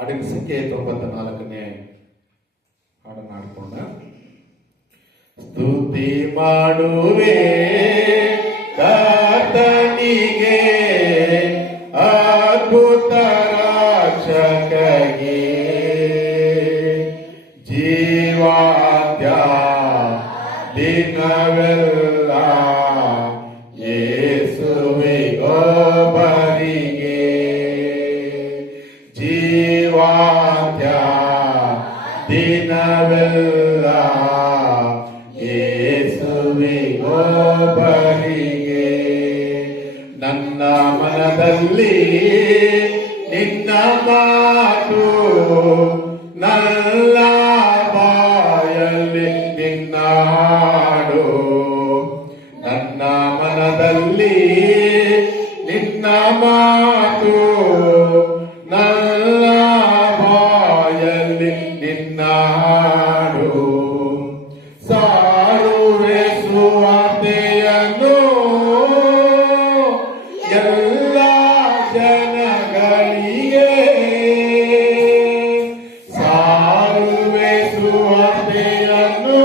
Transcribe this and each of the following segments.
ಹಾಡಿನ ಸಂಖ್ಯೆ 94ನೇ ಹಾಡನ್ನು ಹಾಡಿಕೊಂಡ ಸ್ತುತಿ ಮಾಡುವೆ ಕರ್ತನಿಗೆ ಅದ್ಭುತ ರಕ್ಷಕಗೆ ಜೀವಾದ್ಯ ದಿನವೆಲ್ಲ ಯೇಸುವಿಗೊಬ್ಬರಿಗೆ ಜೀವಾದ್ಯ ದಿನವೆಲ್ಲ ಯೇಸುವಿಗೊಬ್ಬರಿಗೆ ನನ್ನ ಮನದಲ್ಲಿ ನಿನ್ನ ಮಾತು ನನ್ನ ಬಾಯಲ್ಲಿ ನಿನ್ನ ಹಾಡು ನನ್ನ ಮನದಲ್ಲಿ ನಿನ್ನ ಮಾತು ನನ್ನ ಬಾಯಲ್ಲಿ ನಿನ್ನ ಹಾಡು ಸಾರುವೆ ಸುವಾರ್ತೆಯನ್ನು ಎಲ್ಲ ಜನಗಳಿಗೆ ಸಾರುವೆ ಸುವಾರ್ತೆಯನ್ನು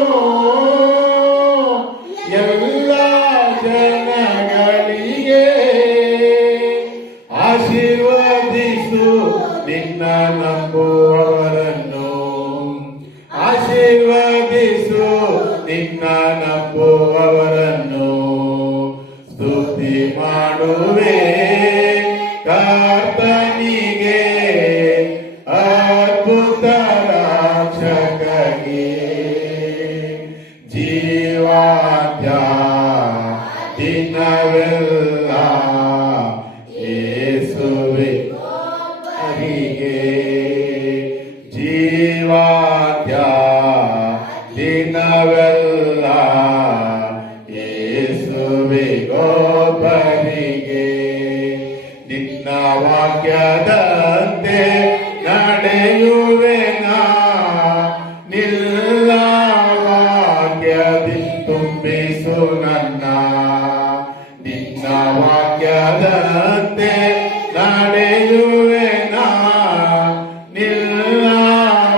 ಎಲ್ಲ ಜನಗಳಿಗೆ ಆಶೀರ್ವದಿಸು ನಿನ್ನ ನಂಬುವವರನ್ನು ಆಶೀರ್ವದಿಸು ನಿನ್ನ ನಂಬುವವರನ್ನು ಸ್ತುತಿ ಮಾಡುವೆ ಕರ್ತನಿಗೆ ಅದ್ಭುತ ರಕ್ಷಕಗೆ ಜೀವಾದ್ಯ ದಿನವೆಲ್ಲ ಯೇಸುವಿಗೊಬ್ಬರಿಗೆ ಜೀವಾದ್ಯ ದಿನವೆಲ್ಲ ಯೇಸುವಿಗೊಬ್ಬರಿಗೆ ನಿನ್ನ ವಾಕ್ಯದಂತೆ ನಡೆಯುವೆನಾ ನಿನ್ನ ವಾಕ್ಯದಿ ತುಂಬಿಸು ನನ್ನ ನಿನ್ನ ವಾಕ್ಯದಂತೆ ನಡೆಯುವೆನಾ ನಿನ್ನ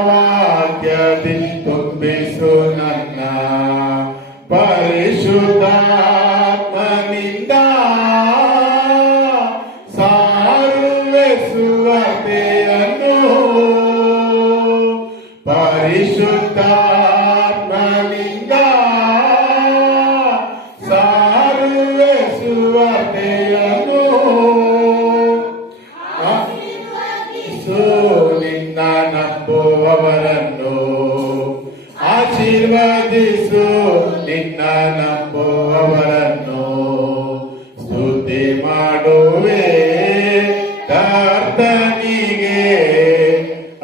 ವಾಕ್ಯದಿ ತುಂಬಿಸು ನನ್ನ ಪರಿಶುದ್ಧಾತ್ಮನಿಂದ ಸಾರುವೆ ಸುವಾರ್ತೆಯನ್ನು ಪರಿಶುದ್ಧಾತ್ಮನಿಂದ ಸಾರುವೆ ಸುವಾರ್ತೆಯನ್ನು ಆಶೀರ್ವದಿಸು ನಿನ್ನ ನಂಬುವವರನ್ನು ಆಶೀರ್ವದಿಸು ನಿನ್ನ ನಂಬುವವರನ್ನು ಸ್ತುತಿ ಮಾಡುವೆ ಕರ್ತನಿಗೆ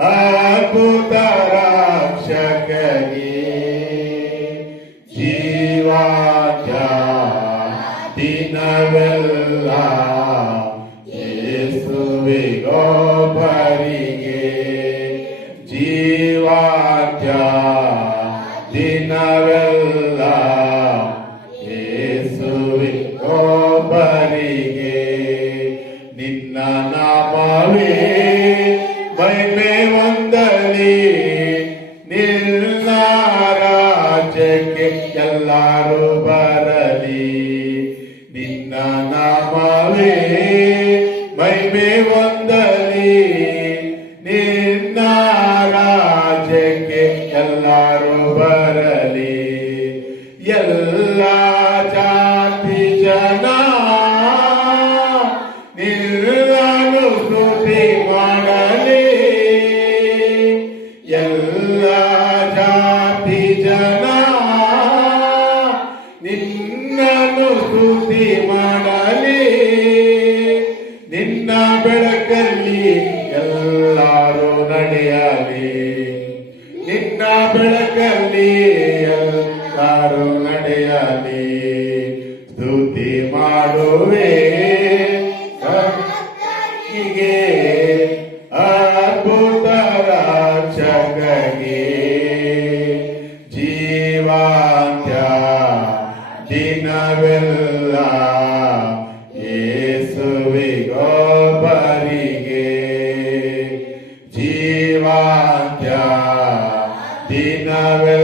ಅದ್ಭುತ ರಕ್ಷಕಗೆ ಜೀವಾದ್ಯ ದಿನವೆಲ್ಲ ಯೇಸುವಿಗೊಬ್ಬರಿಗೆ ಜೀವಾದ್ಯ ದಿನವೆಲ್ಲ ಯೇಸುವಿಗೊಬ್ಬರಿಗೆ ನಿನ್ನ ನಾಮವೇ ಮಹಿಮೆ ಹೊಂದಲಿ ನಿನ್ನ ರಾಜ್ಯಕ್ಕೆ ಎಲ್ಲರೂ ಬರಲಿ ನಿನ್ನ ನಾಮವೇ ಮಹಿಮೆ ಹೊಂದಲಿ ನಿನ್ನ ರಾಜ್ಯಕ್ಕೆ ಎಲ್ಲರೂ ಬರಲಿ ಎಲ್ಲ ಜಾತಿ ಜನ ನಿನ್ನನ್ನು ಸ್ತುತಿ ಮಾಡಲಿ ಎಲ್ಲ ಜಾತಿ ಜನ ನಿನ್ನನ್ನು ಸ್ತುತಿ ಮಾಡಲಿ ನಿನ್ನ ಬೆಳಕಲ್ಲಿ ಎಲ್ಲರೂ ನಡೆಯಲಿ ಜೀವಾಂತ್ಯ ದಿನವೆಲ್ಲ